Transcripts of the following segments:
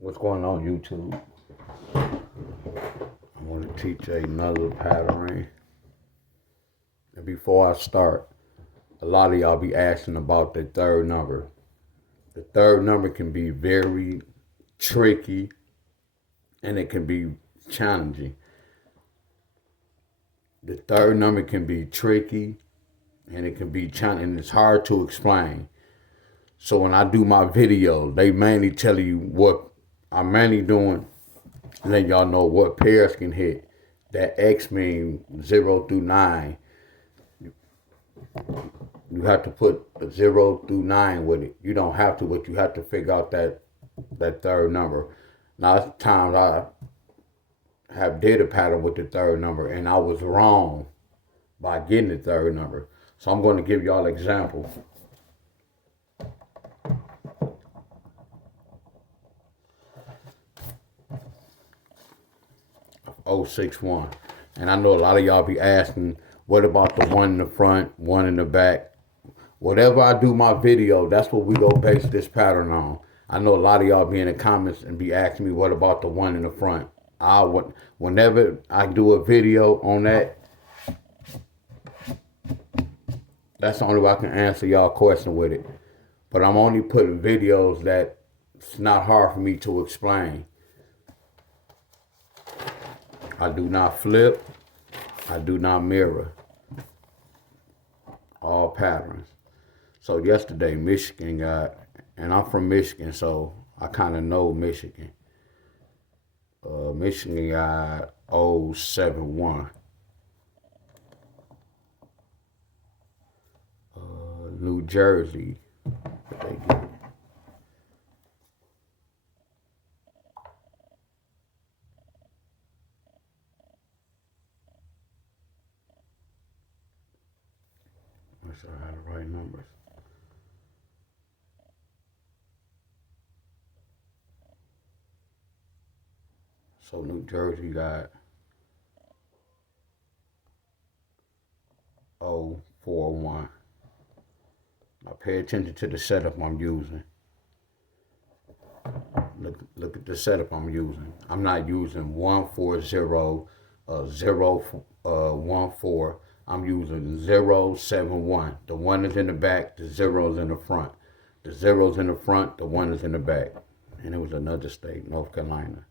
What's going on, YouTube? I want to teach another pattern. And before I start, a lot of y'all be asking about the third number. The third number can be very tricky and it can be challenging. The third number can be tricky and it can be challenging. It's hard to explain. So when I do my video, they mainly tell you what I'm mainly doing, letting y'all know what pairs can hit. That X mean 0 through 9. You have to put a 0 through 9 with it. You don't have to, but you have to figure out that third number. Now, times I have did a pattern with the third number, and I was wrong by getting the third number. So I'm going to give y'all an example. Of 061. And I know a lot of y'all be asking, what about the one in the front, one in the back? Whatever I do my video, that's what we go base this pattern on. I know a lot of y'all be in the comments and be asking me, what about the one in the front? Whenever I do a video on that, that's the only way I can answer y'all question with it. But I'm only putting videos that it's not hard for me to explain. I do not flip. I do not mirror. All patterns. So yesterday, Michigan got, and I'm from Michigan, so I kind of know Michigan. Michigan got 071. New Jersey, what they get? Make sure I have the right numbers. So New Jersey got 041. Now pay attention to the setup I'm using. Look at the setup I'm using. I'm not using 140, 014. I'm using 071. The one is in the back, the zero is in the front. The zero's in the front, the one is in the back. And it was another state, North Carolina.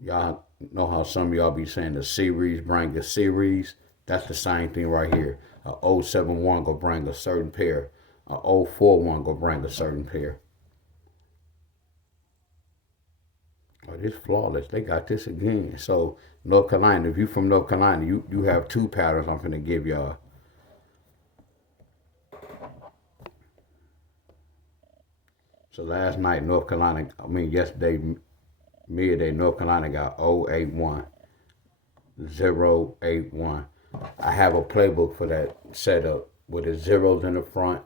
Y'all know how some of y'all be saying the series bring a series? That's the same thing right here. A 071 gonna bring a certain pair. A 041 gonna bring a certain pair. Oh, this flawless. They got this again. So North Carolina, if you from North Carolina, you have two patterns I'm gonna give y'all. So last night, yesterday, midday, North Carolina got 081. 081. I have a playbook for that setup with the zeros in the front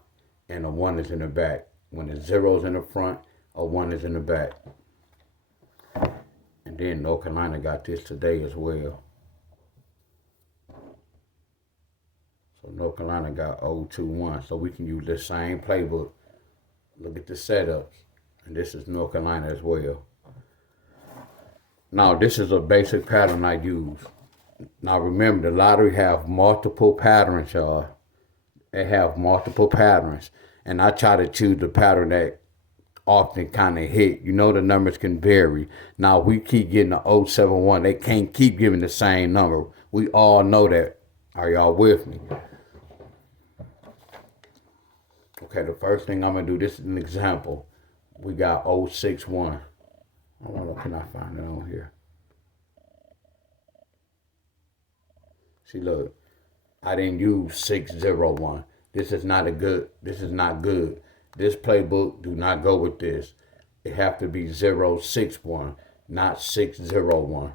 and a one is in the back. When the zero's in the front, a one is in the back. And then North Carolina got this today as well. So North Carolina got 021. So we can use this same playbook. Look at the setups. And this is North Carolina as well. Now this is a basic pattern I use. Now remember, the lottery have multiple patterns, y'all. They have multiple patterns. And I try to choose the pattern that often kind of hit. You know the numbers can vary. Now we keep getting the 071. They can't keep giving the same number. We all know that. Are y'all with me? Okay, the first thing I'm going to do, this is an example. We got 061. I don't know, can I find it on here? See, look, I didn't use 601. This is not good. This playbook do not go with this. It have to be 061, not 601.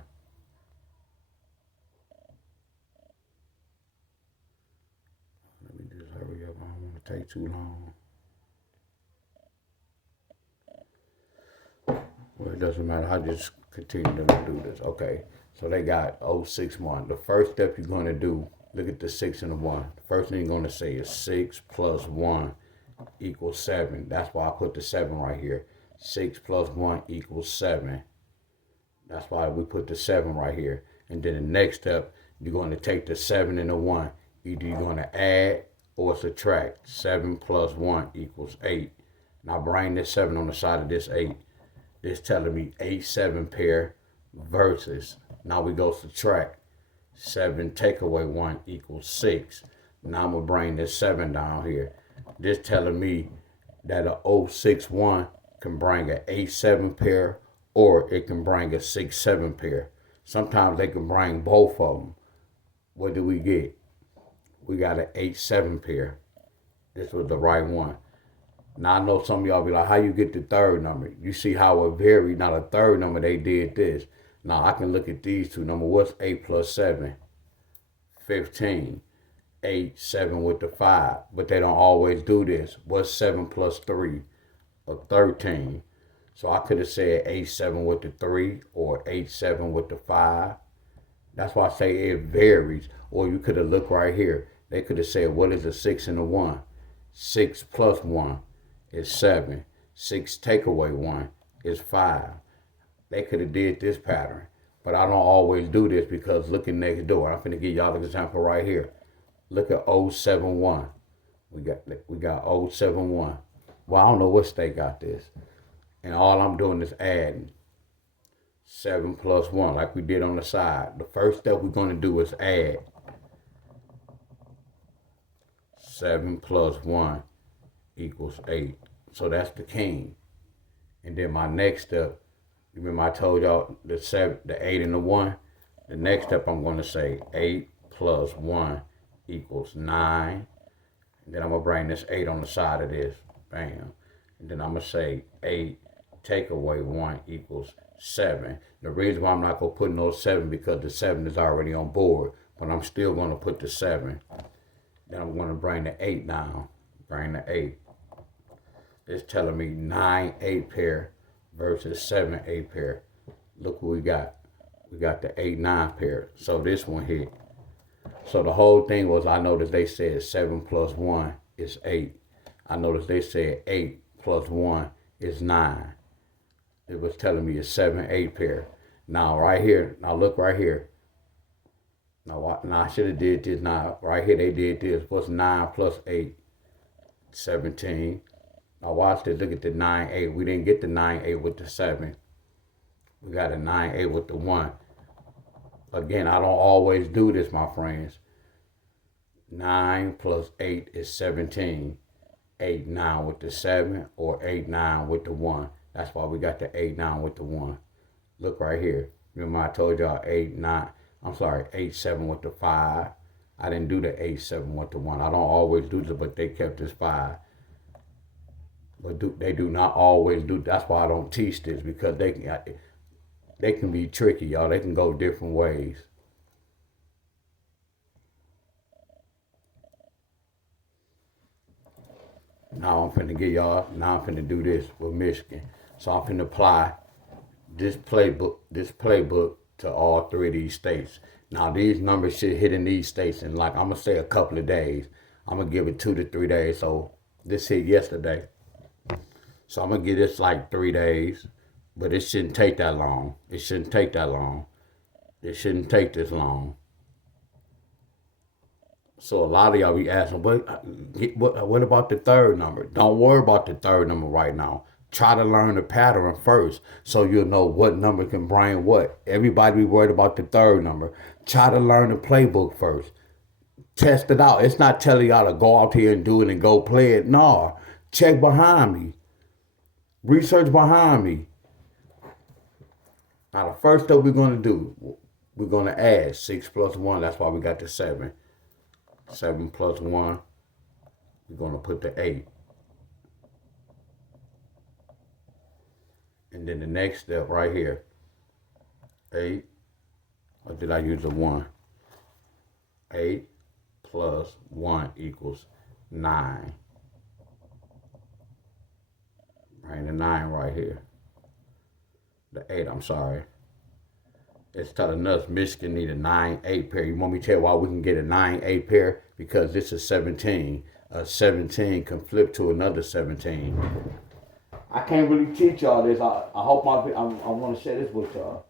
Let me just hurry up. I don't want to take too long. Well, it doesn't matter. I just continue to do this. Okay. So they got 061. The first step you're going to do Look at the 6 and the 1. The first thing you're going to say is 6 plus 1 equals 7. That's why I put the 7 right here. 6 plus 1 equals 7. That's why we put the 7 right here. And then the next step, you're going to take the 7 and the 1. Either you're going to add or subtract. 7 plus 1 equals 8. Now bring this 7 on the side of this 8. This telling me 8, 7 pair versus. Now we go subtract. 7 take away 1 equals 6. Now I'm going to bring this 7 down here. This telling me that a 061 can bring an 8-7 pair or it can bring a 6-7 pair. Sometimes they can bring both of them. What do we get? We got an 8-7 pair. This was the right one. Now I know some of y'all be like, how you get the third number? You see how it varied. Now the third number, they did this. Now I can look at these two numbers. What's 8 plus 7? 15. 8, 7 with the 5. But they don't always do this. What's 7 plus 3? Or 13. So I could have said 8, 7 with the 3 or 8, 7 with the 5. That's why I say it varies. Or you could have looked right here. They could have said, what is a 6 and a 1? 6 plus 1 is 7. 6 take away 1 is 5. They could have did this pattern. But I don't always do this because looking next door. I'm going to give y'all an example right here. Look at 071. We got 071. Well, I don't know what state got this. And all I'm doing is adding 7 plus 1 like we did on the side. The first step we're going to do is add 7 plus 1 equals 8. So that's the king. And then my next step, remember I told y'all the 8 and the 1? The next step I'm going to say 8 plus 1 equals 9. And then I'm going to bring this 8 on the side of this. Bam. And then I'm going to say 8 take away 1 equals 7. The reason why I'm not going to put no 7 because the 7 is already on board. But I'm still going to put the 7. Then I'm going to bring the 8 down. Bring the 8. It's telling me 9 8 pair versus 7 8 pair. Look what we got. We got the 8 9 pair. So this one hit. So the whole thing was, I noticed they said 7 plus 1 is 8. I noticed they said 8 plus 1 is 9. It was telling me a 7 8 pair. Now right here, now look right here. Now I should have did this. Now right here they did this. What's 9 plus 8? 17. Now watch this. Look at the 9 8. We didn't get the 9 8 with the 7. We got a 9 8 with the 1. Again, I don't always do this, my friends. 9 plus 8 is 17. 8 9 with the 7 or 8 9 with the 1. That's why we got the 8 9 with the 1. Look right here. Remember I told y'all 8 7 with the 5. I didn't do the 8 7 with the 1. I don't always do this, but they kept this 5. But they do not always do. That's why I don't teach this, because they can be tricky, y'all. They can go different ways. Now I'm finna do this with Michigan. So I'm finna apply this playbook to all 3 of these states. Now these numbers should hit in these states in, like, I'm gonna say a couple of days. I'm gonna give it 2 to 3 days. So this hit yesterday. So I'm gonna give this like 3 days, but it shouldn't take that long. It shouldn't take that long. It shouldn't take this long. So a lot of y'all be asking, what about the third number? Don't worry about the third number right now. Try to learn the pattern first so you'll know what number can bring what. Everybody be worried about the third number. Try to learn the playbook first. Test it out. It's not telling y'all to go out here and do it and go play it. No. Check behind me. Research behind me. Now the first step we're going to do, we're going to add 6 plus 1. That's why we got the 7. 7 plus 1, we're going to put the 8. And then the next step right here, 8, or did I use a 1? 8 plus 1 equals 9. Bring the 9 right here. The 8, I'm sorry. It's telling us Michigan need a 9-8 pair. You want me to tell you why we can get a 9-8 pair? Because this is 17. A 17 can flip to another 17. I can't really teach y'all this. I hope I want to share this with y'all.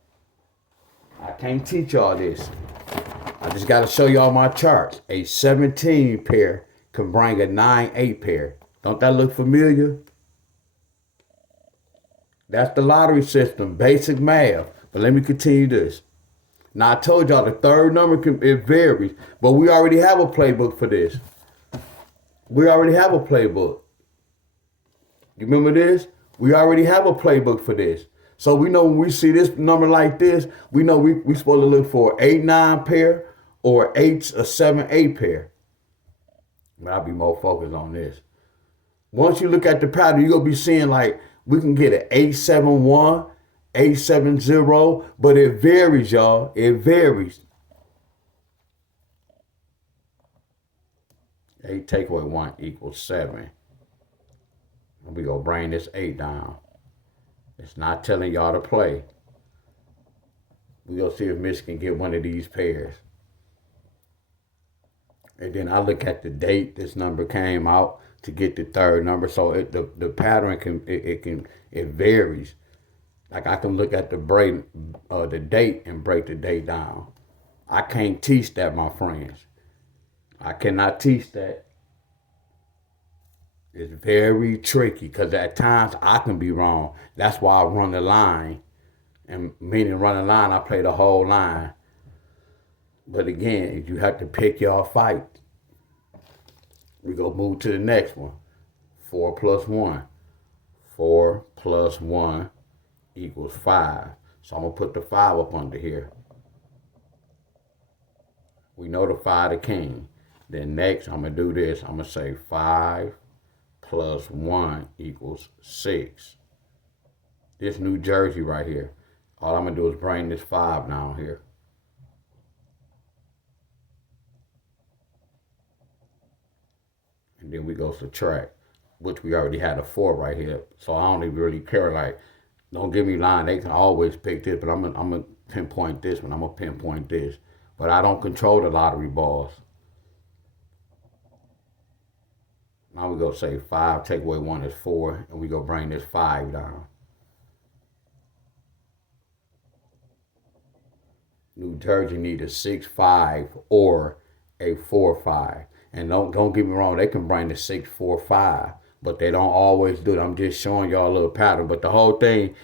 I can't teach y'all this. I just got to show y'all my charts. A 17 pair can bring a 9-8 pair. Don't that look familiar? That's the lottery system, basic math. But let me continue this. Now I told y'all the third number it varies, but we already have a playbook for this. We already have a playbook. You remember this? We already have a playbook for this. So we know when we see this number like this, we know we supposed to look for 8-9 pair or 7-8 pair. But I'll be more focused on this. Once you look at the pattern, you're going to be seeing like we can get an 8-7-1, 8-7-0, but it varies, y'all. It varies. 8 take away 1 equals 7. And we gonna bring this 8 down. It's not telling y'all to play. We gonna see if Michigan get one of these pairs. And then I look at the date this number came out to get the third number. So the pattern it varies. Like I can look at the date and break the date down. I can't teach that, my friends. I cannot teach that. It's very tricky because at times I can be wrong. That's why I run the line. And meaning run the line, I play the whole line. But again, you have to pick your fight. We go move to the next one. 4 plus 1. 4 plus 1 equals 5. So I'm going to put the 5 up under here. We know the 5 the king. Then next, I'm going to do this. I'm going to say 5 plus 1 equals 6. This New Jersey right here. All I'm going to do is bring this 5 down here. And then we go subtract, which we already had a 4 right here. So I don't even really care. Like, don't give me line. They can always pick this, but I'm gonna pinpoint this one. I'm going to pinpoint this. But I don't control the lottery balls. Now we go say 5, take away 1 is 4, and we go bring this 5 down. New Jersey need a 6-5 or a 4-5. And don't get me wrong, they can bring the 6-4-5, but they don't always do it. I'm just showing y'all a little pattern. But the whole thing,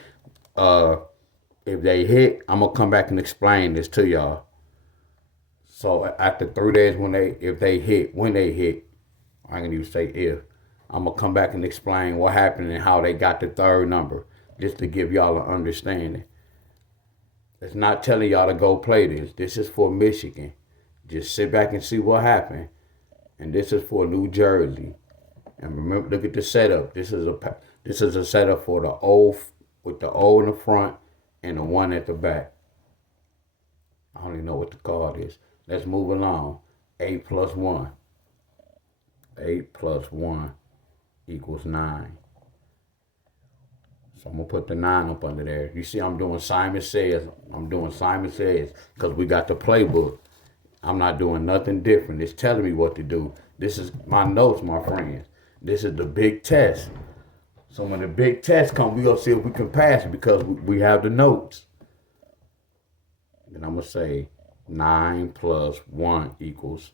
if they hit, I'm gonna come back and explain this to y'all. So after 3 days, when they hit, I can even say if, I'm gonna come back and explain what happened and how they got the third number, just to give y'all an understanding. It's not telling y'all to go play this. This is for Michigan. Just sit back and see what happened. And this is for New Jersey. And remember, look at the setup. This is a setup for the O, with the O in the front and the 1 at the back. I don't even know what the card is. Let's move along. 8 plus 1. 8 plus 1 equals 9. So I'm going to put the 9 up under there. You see I'm doing Simon Says. I'm doing Simon Says because we got the playbook. I'm not doing nothing different. It's telling me what to do. This is my notes, my friends. This is the big test. So when the big test comes, we're going to see if we can pass it because we have the notes. Then I'm going to say 9 plus 1 equals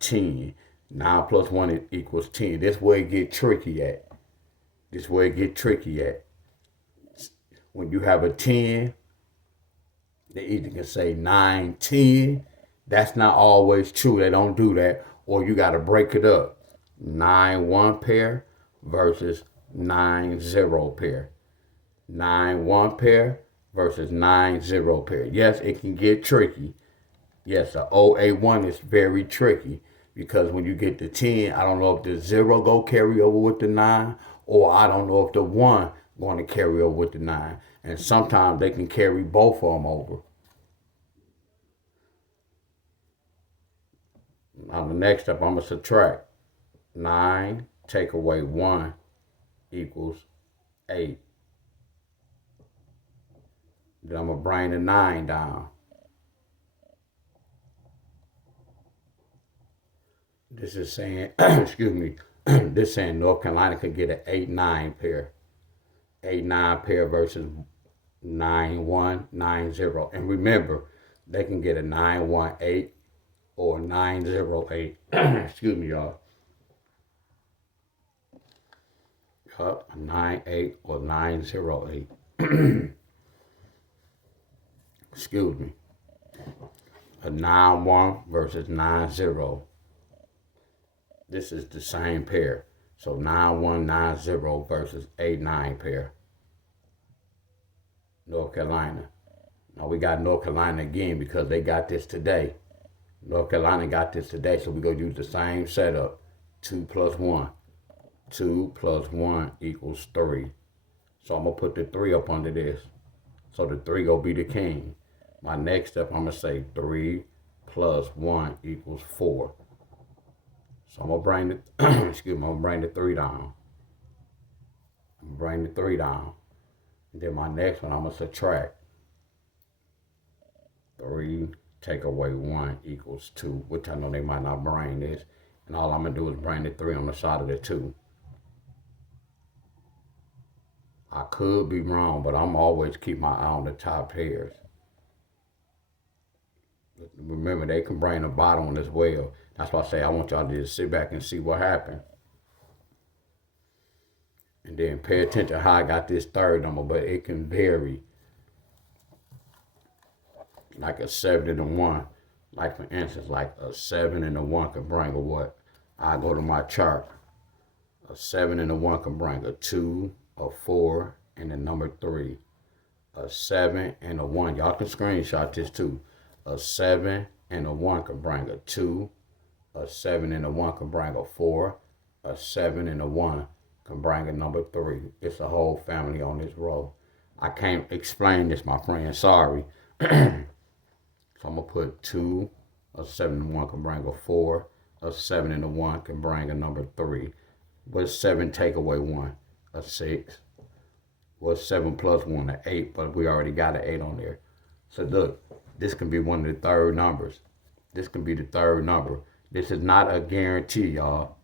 10. 9 plus 1 equals 10. This where it get tricky at. This where it get tricky at. When you have a 10, they either can say 9, 10. That's not always true. They don't do that. Or you got to break it up. 9-1 pair versus 9-0 pair. 9-1 pair versus 9-0 pair. Yes, it can get tricky. Yes, the 0-8-1 is very tricky because when you get the 10, I don't know if the 0 go carry over with the 9, or I don't know if the 1 going to carry over with the 9. And sometimes they can carry both of them over. Now the next step, I'm going to subtract. 9 take away 1 equals 8. Then I'm going to bring the 9 down. This is saying, excuse me, this is saying North Carolina could get an 8-9 pair. 8-9 pair versus 9-1-9-0. And remember, they can get a 9-1-8 or 9-0-8. Excuse me, y'all. Yup, 9-8 or 9-0-8. Excuse me. A 9-1 versus 9-0. This is the same pair. So 9-1-9-0 versus 8-9 pair. North Carolina. Now we got North Carolina again because they got this today. North Carolina got this today, so we're going to use the same setup. 2 plus 1. 2 plus 1 equals 3. So I'm going to put the 3 up under this. So the 3 going to be the king. My next step, I'm going to say 3 plus 1 equals 4. So I'm going to bring the, excuse me, I'm going to bring the 3 down. I'm going to bring the 3 down. And then my next one, I'm going to subtract. 3 take away 1 equals 2, which I know they might not bring this. And all I'm going to do is bring the 3 on the side of the 2. I could be wrong, but I'm always keep my eye on the top pairs. Remember, they can bring the bottom one as well. That's why I say I want y'all to just sit back and see what happened. And then pay attention how I got this third number, but it can vary. Like a 7 and a 1. Like for instance, like a 7 and a 1 can bring a what? I go to my chart. A 7 and a 1 can bring a 2, a 4, and a number 3. A 7 and a 1. Y'all can screenshot this too. A 7 and a 1 can bring a 2. A 7 and a 1 can bring a 4. A 7 and a 1 can bring a number 3. It's a whole family on this row. I can't explain this, my friend. Sorry. So I'm going to put 2. A 7 and a 1 can bring a 4. A 7 and a 1 can bring a number 3. What's 7 take away 1? A 6. What's 7 plus 1? An 8, but we already got an 8 on there. So look, this can be one of the third numbers. This can be the third number. This is not a guarantee, y'all.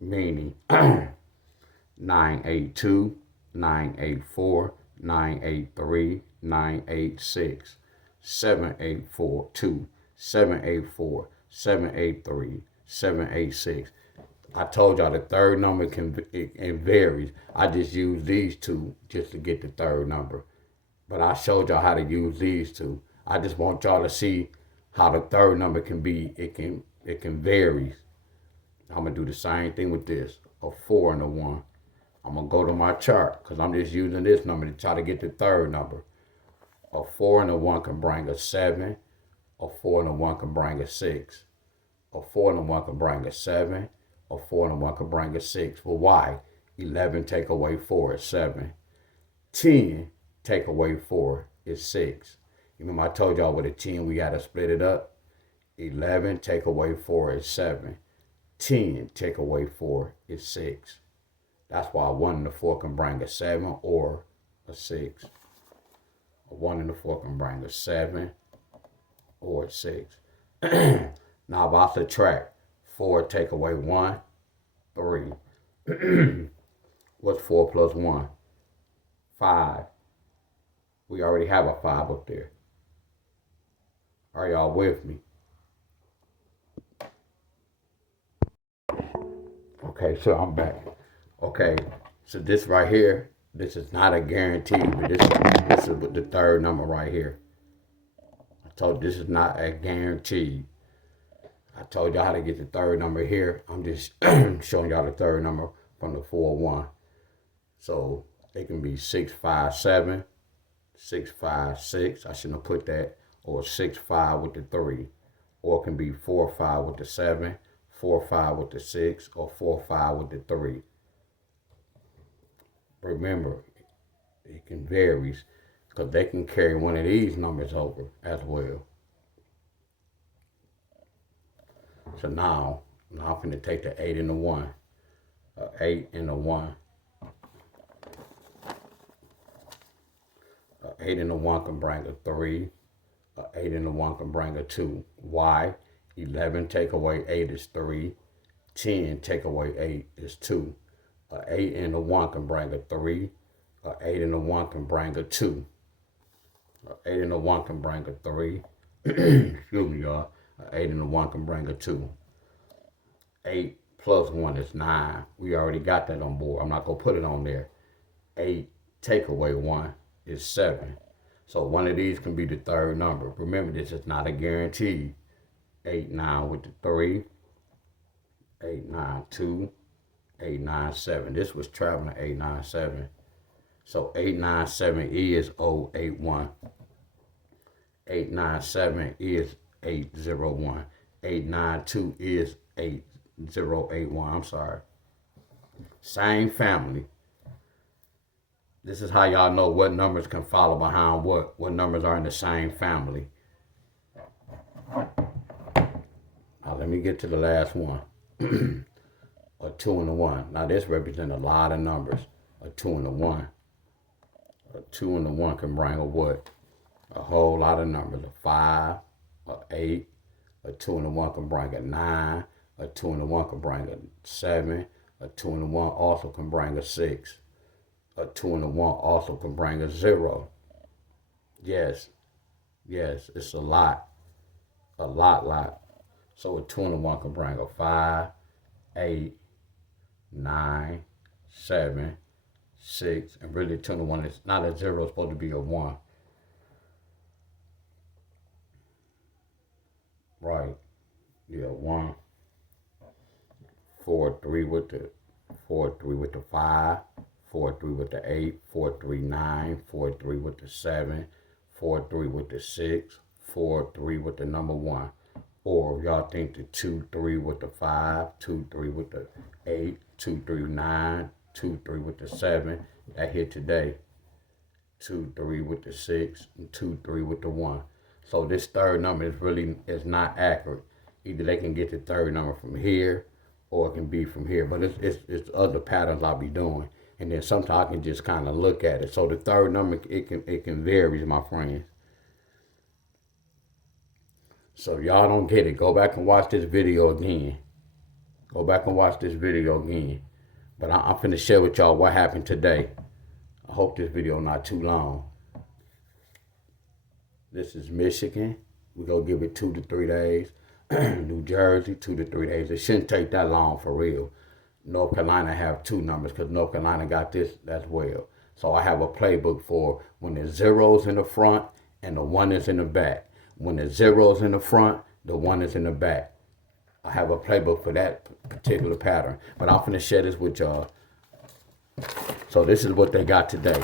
Meaning 982, 984, 983, 986, 784, 784, 783, 786. I told y'all the third number it varies. I just use these two just to get the third number. But I showed y'all how to use these two. I just want y'all to see how the third number can be. It can vary. I'm gonna do the same thing with this. A 4 and a 1. I'm gonna go to my chart because I'm just using this number to try to get the third number. A 4 and a 1 can bring a 7. A 4 and a 1 can bring a 6. A 4 and a 1 can bring a 7. A 4 and a 1 can bring a 6. Well, why? 11 take away 4 is 7. 10 take away 4 is 6. You remember I told y'all with a 10 we got to split it up? 11 take away 4 is 7. 10 take away 4 is 6. That's why a 1 and a 4 can bring a 7 or a 6. A 1 and a 4 can bring a 7 or a 6. Now if I subtract 4 take away 1, 3. What's 4 plus 1? 5. We already have a 5 up there. Are y'all with me? Okay, so I'm back. Okay, so this right here, this is not a guarantee, but this is the third number right here. I told you this is not a guarantee. I told y'all how to get the third number here. I'm just showing y'all the third number from the 4-1. So it can be 657, 656. I shouldn't have put that. Or 6-5 with the 3. Or it can be 4-5 with the 7, 4-5 with the 6, or 4-5 with the 3. Remember, it can vary because they can carry one of these numbers over as well. So now I'm going to take the 8 and the 1. 8 and a 1. 8 and a 1 can bring a 3. 8 and a 1 can bring a 2. Why? 11 take away 8 is 3. 10 take away 8 is 2. A 8 and a 1 can bring a 3. A 8 and a 1 can bring a 2. A 8 and a 1 can bring a 3. Excuse me, y'all. A 8 and a 1 can bring a 2. 8 plus 1 is 9. We already got that on board. I'm not going to put it on there. 8 take away 1 is 7. So one of these can be the third number. Remember, this is not a guarantee. 8, 9 with the 3. 8, 9, 2. 8, 9, 7. This was traveling 8, 9, 7. So 8, 9, 7 is 081. 8, 9, 7 is 801. 8, 9, 2 is 8081. I'm sorry. Same family. This is how y'all know what numbers can follow behind what numbers are in the same family. Now let me get to the last one. A 2 and a 1. Now this represents a lot of numbers. A 2 and a 1. A 2 and a 1 can bring a what? A whole lot of numbers. A 5, a 8. A 2 and a 1 can bring a 9. A 2 and a 1 can bring a 7. A 2 and a 1 also can bring a 6. A 2 and a 1 also can bring a 0. Yes, it's a lot. A lot. So a 2 and a 1 can bring a 5, 8, 9, 7, 6, and really 2 and a 1 is not a 0, it's supposed to be a 1. Right. Yeah, 1. 4, 3 with the 5, 4, 3 with the 8, 4, 3, 9, 4, 3 with the 7, 4, 3 with the 6, 4, 3 with the number 1. Or y'all think the 2, 3 with the 5, 2, 3 with the 8, 2, 3, 9, 2, 3 with the 7. That hit today. 2, 3 with the 6, and 2, 3 with the 1. So this third number is not accurate. Either they can get the third number from here, or it can be from here. But it's other patterns I'll be doing, and then sometimes I can just kind of look at it. So the third number it can vary, my friends. So if y'all don't get it, go back and watch this video again. But I'm finna share with y'all what happened today. I hope this video not too long. This is Michigan. We're going to give it 2 to 3 days. New Jersey, 2 to 3 days. It shouldn't take that long for real. North Carolina have 2 numbers because North Carolina got this as well. So I have a playbook for when the 0's in the front and the 1 is in the back. When the 0's in the front, the 1 is in the back. I have a playbook for that particular pattern. But I'm finna share this with y'all. So this is what they got today.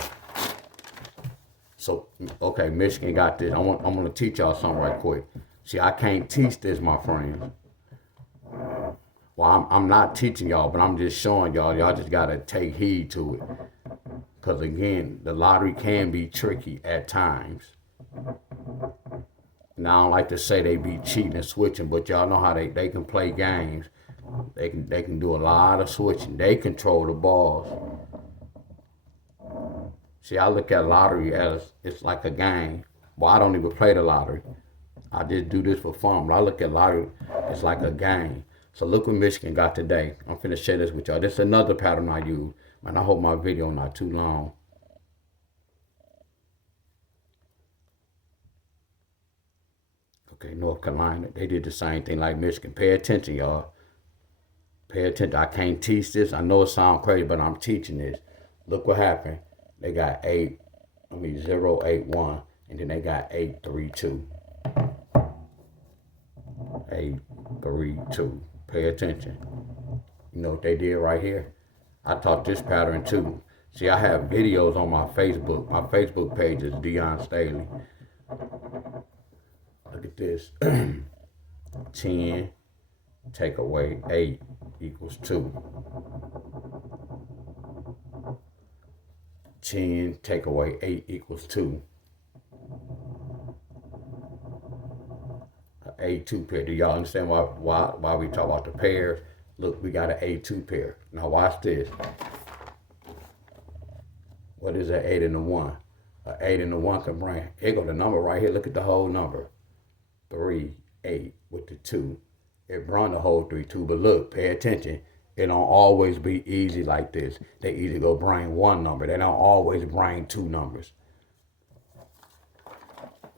So, okay, Michigan got this. I'm gonna teach y'all something right quick. See, I can't teach this, my friends. Well, I'm not teaching y'all, but I'm just showing y'all. Y'all just gotta take heed to it. Because again, the lottery can be tricky at times. Now, I don't like to say they be cheating and switching, but y'all know how they can play games. They can do a lot of switching. They control the balls. See, I look at lottery as it's like a game. Well, I don't even play the lottery. I just do this for fun. But I look at lottery, it's like a game. So look what Michigan got today. I'm finna share this with y'all. This is another pattern I use. Man, I hope my video not too long. Okay, North Carolina, they did the same thing like Michigan. Pay attention, y'all. Pay attention. I can't teach this. I know it sounds crazy, but I'm teaching this. Look what happened. They got 081, and then they got 832. 832. Pay attention. You know what they did right here? I taught this pattern too. See, I have videos on my Facebook. My Facebook page is Dion Staley. Look at this. 10 take away 8 equals 2. 10 take away 8 equals 2. A2 pair. Do y'all understand why we talk about the pairs? Look, we got an A2 pair. Now watch this. What is an 8 and a 1? An 8 and a 1 can bring, here go the number right here. Look at the whole number. 3, 8 with the 2. It run the whole 3 too. But look, pay attention. It don't always be easy like this. They either go bring one number. They don't always bring two numbers.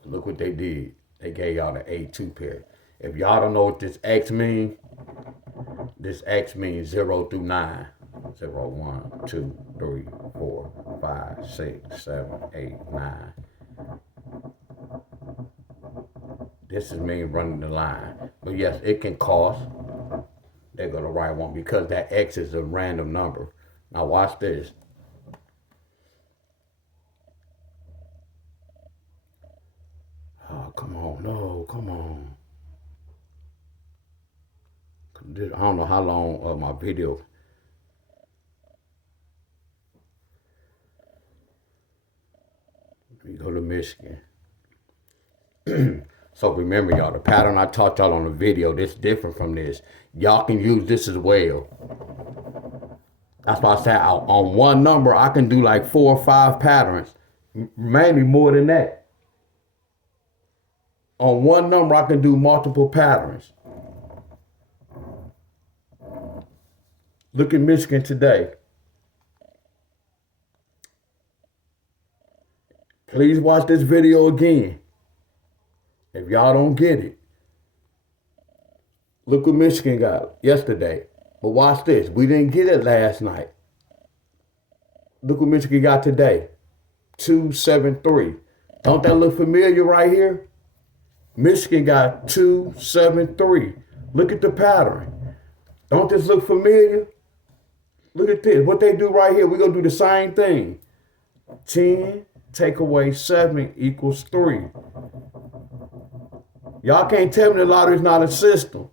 Look what they did. They gave y'all the 8-2 pair. If y'all don't know what this X means, this X means 0 through 9. 0, 1, 2, 3, 4, 5, 6, 7, 8, 9. This is me running the line. But yes, it can cost. They go the right one because that X is a random number. Now watch this. Oh, come on. No, come on. I don't know how long my video. We go to Michigan. So remember, y'all, the pattern I taught y'all on the video, this different from this. Y'all can use this as well. That's why I said on one number, I can do like 4 or 5 patterns. Maybe more than that. On one number, I can do multiple patterns. Look at Michigan today. Please watch this video again. If y'all don't get it, look what Michigan got yesterday. But watch this. We didn't get it last night. Look what Michigan got today. 2-7-3. Don't that look familiar right here? Michigan got 2-7-3. Look at the pattern. Don't this look familiar? Look at this. What they do right here, we're going to do the same thing. 10 take away 7 equals 3. Y'all can't tell me the lottery's not a system.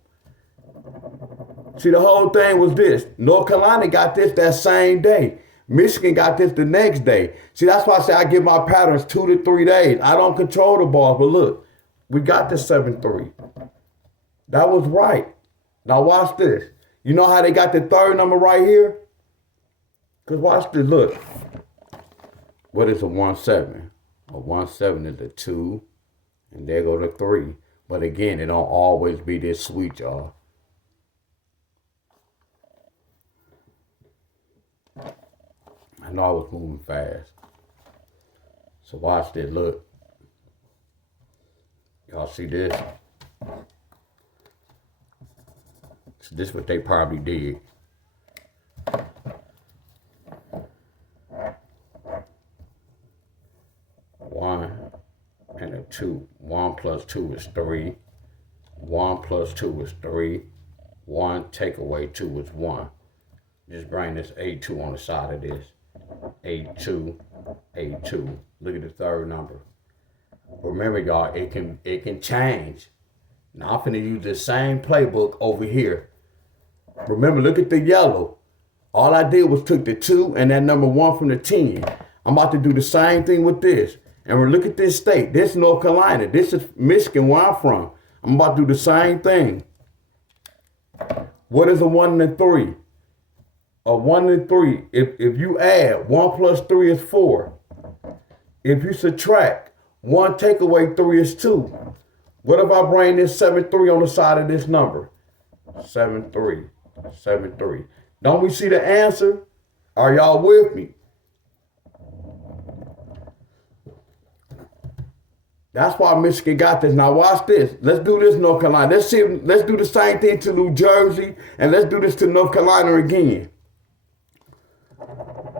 See, the whole thing was this. North Carolina got this that same day. Michigan got this the next day. See, that's why I say I give my patterns 2 to 3 days. I don't control the ball, but look, we got the 7-3. That was right. Now watch this. You know how they got the third number right here? Because watch this, look. What is a 1-7? A 1-7 is a 2, and there go the 3. But again, it don't always be this sweet, y'all. I know I was moving fast. So watch this, look. Y'all see this? So this is what they probably did. One and a 2. 1 plus 2 is 3. 1 plus 2 is 3. 1 take away 2 is 1. Just bring this A2 on the side of this. A2, A2. Look at the third number. Remember, y'all, it can change. Now I'm finna use the same playbook over here. Remember, look at the yellow. All I did was took the 2 and that number 1 from the 10. I'm about to do the same thing with this. And we look at this state. This is North Carolina. This is Michigan, where I'm from. I'm about to do the same thing. What is a 1 and a 3? A 1 and 3, if you add, 1 plus 3 is 4. If you subtract, 1 take away 3 is 2. What if I bring this 7-3 on the side of this number? 7-3, 7-3. Don't we see the answer? Are y'all with me? That's why Michigan got this. Now watch this. Let's do this, North Carolina. Let's do the same thing to New Jersey, and let's do this to North Carolina again.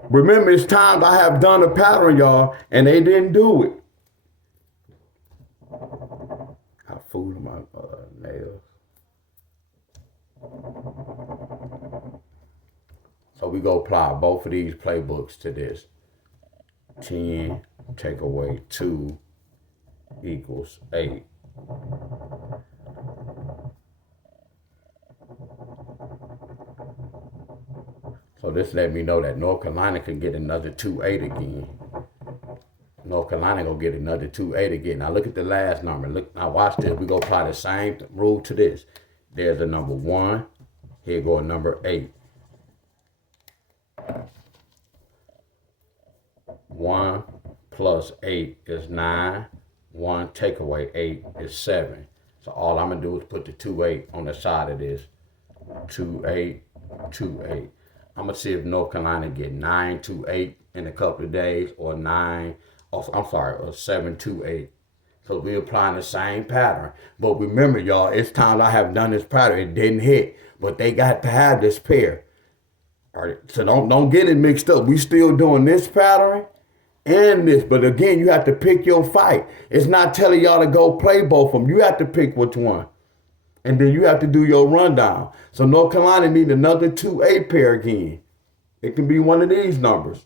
Remember, it's times I have done a pattern, y'all, and they didn't do it. I fooled my nails. So we go apply both of these playbooks to this. 10 take away 2 equals 8. So this let me know that North Carolina can get another 2-8 again. North Carolina gonna get another 2-8 again. Now look at the last number. Look, now watch this. We go apply the same rule to this. There's a number 1. Here go a number 8. 1 plus 8 is 9. 1 take away 8 is 7. So all I'm gonna do is put the 2-8 on the side of this. 2-8, 2-8. I'm gonna see if North Carolina get 9-8 in a couple of days, or 7-8. So we're applying the same pattern. But remember, y'all, it's times I have done this pattern, it didn't hit, but they got to have this pair. All right, so don't get it mixed up. We still doing this pattern and this, but again, you have to pick your fight. It's not telling y'all to go play both of them. You have to pick which one, and then you have to do your rundown. So North Carolina need another 2-8 pair again. It can be one of these numbers.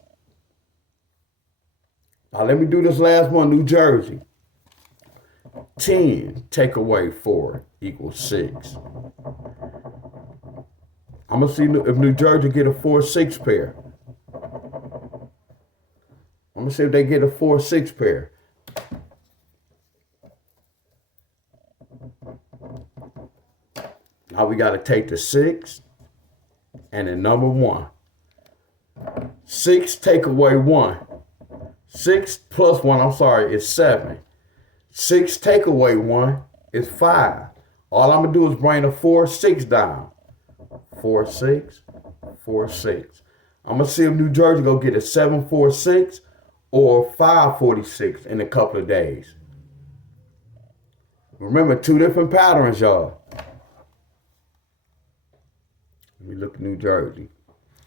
Now let me do this last one. New Jersey. 10 take away 4 equals 6. I'm going to see if New Jersey get a 4-6 pair. I'm going to see if they get a 4-6 pair. Now we got to take the 6 and the number 1. 6 take away 1. 6 plus 1, is 7. 6 take away 1 is 5. All I'm going to do is bring a 4-6 down. 4-6, 4-6. I'm going to see if New Jersey go get a 7-4-6 or 5-46 in a couple of days. Remember, 2 different patterns, y'all. Let me look at New Jersey.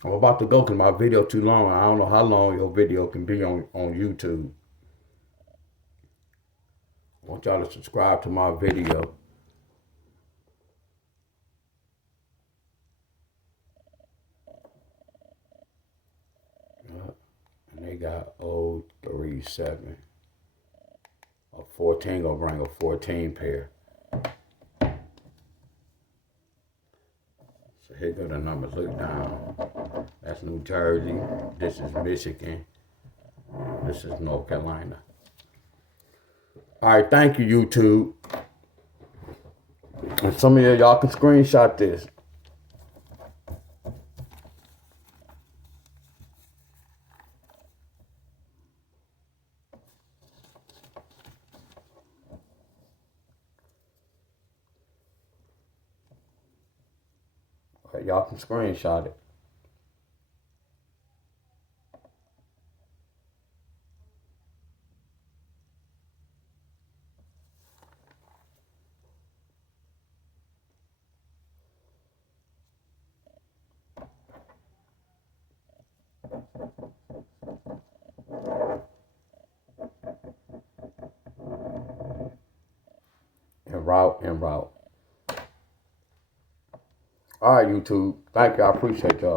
I'm about to go because my video too long. I don't know how long your video can be on YouTube. I want y'all to subscribe to my video. And they got 037. A 14 gonna bring a 14 pair. So here go the numbers. Look down. That's New Jersey. This is Michigan. This is North Carolina. All right, thank you, YouTube. And some of y'all can screenshot this. Y'all can screenshot it. En route. All right, YouTube. Thank you. I appreciate y'all.